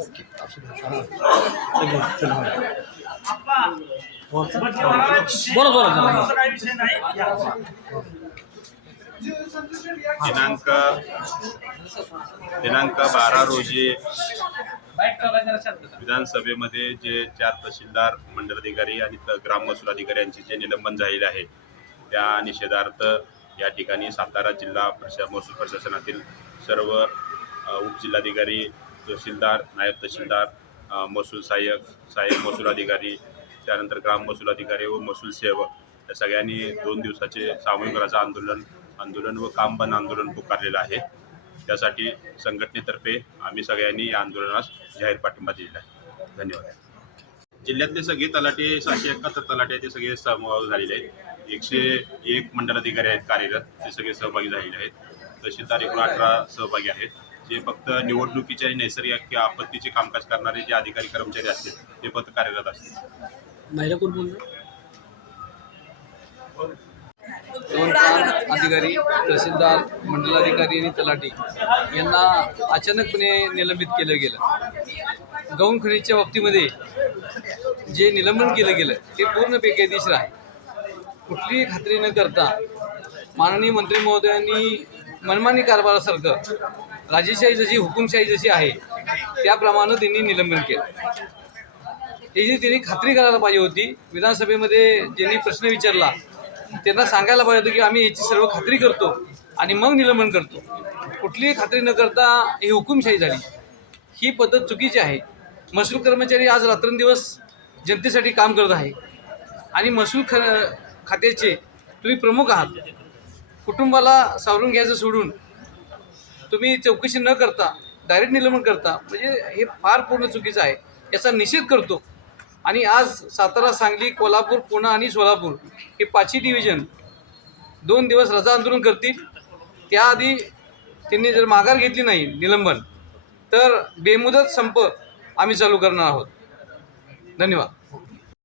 Okay असू दे. हां. चल हां. बोला बोला जरा. दिनांक 12 रोजी विधानसभेमध्ये जे 4 तहसीलदार, मंडलाधिकारी आणि ग्राम महसूल अधिकारी यांचे जे निलंबन झालेले आहे त्या निषेधार्थ या ठिकाणी सातारा जिल्हा महसूल प्रशासनातील सर्व उपजिल्हाधिकारी, तहसीलदार, नायब तहसीलदार, महसूल सहाय्यक महसूल अधिकारी, त्यानंतर ग्राम महसूल अधिकारी व महसूल सेवक या सगळ्यांनी 2 दिवसाचे सामूहिक रजा आंदोलन व काम बंद आंदोलन पुकारलेलं आहे. त्यासाठी संघटनेतर्फे आम्ही सगळ्यांनी या आंदोलनास जाहीर पाठिंबा दिलेला आहे. धन्यवाद. जिल्ह्यातले सगळे तलाठी 771 तलाठी ते सगळे सहभागी झालेले आहेत. 101 मंडलाधिकारी आहेत कार्यरत, ते सगळे सहभागी झालेले आहेत. तहसीलदार 18 सहभागी आहेत. जे फक्त निवडणुकीचे आणि नैसर्गिक आपत्तीचे कामकाज करणारे जे अधिकारी कर्मचारी असतील ते फक्त कार्यरत असतील. महिला कोण बोलतो? 2 प्रांत अधिकारी, तहसीलदार, मंडलाधिकारी आणि तलाठी यांना अचानकपणे निलंबित केलं गेलं. गौण खनिजच्या बाबतीमध्ये जे निलंबन केलं गेलं ते पूर्ण बेकायदेशीर आहे. कुठलीही खात्री न करता माननीय मंत्री महोदयांनी मनमानी कारभारासारखं राजेशाही जशी हुकुमशाही जशी आहे त्याप्रमाणे त्यांनी निलंबन केलं. याची त्यांनी खात्री करायला पाहिजे होती. विधानसभेमध्ये ज्यांनी प्रश्न विचारला त्यांना सांगायला पाहिजे होतं की आम्ही याची सर्व खात्री करतो आणि मग निलंबन करतो. कुठलीही खात्री न करता ही हुकुमशाही झाली. ही पद्धत चुकीची आहे. महसूल कर्मचारी आज रात्रंदिवस जनतेसाठी काम करत आहे आणि महसूल खात्याचे तुम्ही प्रमुख आहात. कुटुंबाला सावरून घ्यायचं सोडून तुम्ही चौकशी न करता डायरेक्ट निलंबन करता म्हणजे हे फार पूर्ण चुकीचं आहे. याचा निषेध करतो. आणि आज सातारा, सांगली, कोल्हापूर, पुणे आणि सोलापूर हे 5ही डिव्हिजन 2 दिवस रजा आंदोलन करतील. त्याआधी त्यांनी जर माघार घेतली नाही निलंबन तर बेमुदत संप आम्ही चालू करणार आहोत. धन्यवाद.